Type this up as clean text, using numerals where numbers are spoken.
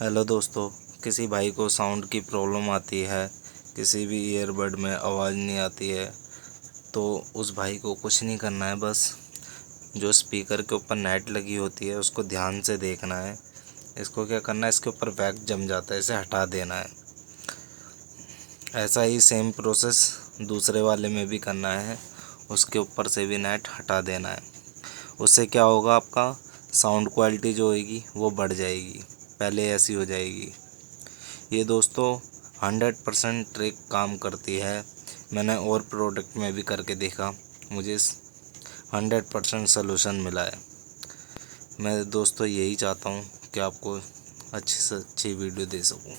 Hello दोस्तों, किसी भाई को साउंड की प्रॉब्लम आती है, किसी भी ईयरबड में आवाज़ नहीं आती है, तो उस भाई को कुछ नहीं करना है। बस जो स्पीकर के ऊपर नेट लगी होती है उसको ध्यान से देखना है। इसको क्या करना है, इसके ऊपर वैक्स जम जाता है, इसे हटा देना है। ऐसा ही सेम प्रोसेस दूसरे वाले में भी करना है, उसके ऊपर से भी नेट हटा देना है। उससे क्या होगा, आपका साउंड क्वालिटी जो होगी वो बढ़ जाएगी, पहले ऐसी हो जाएगी। ये दोस्तों 100% ट्रिक काम करती है। मैंने और प्रोडक्ट में भी करके देखा, मुझे 100% सलूशन मिला है। मैं दोस्तों यही चाहता हूँ कि आपको अच्छी से अच्छी वीडियो दे सकूँ।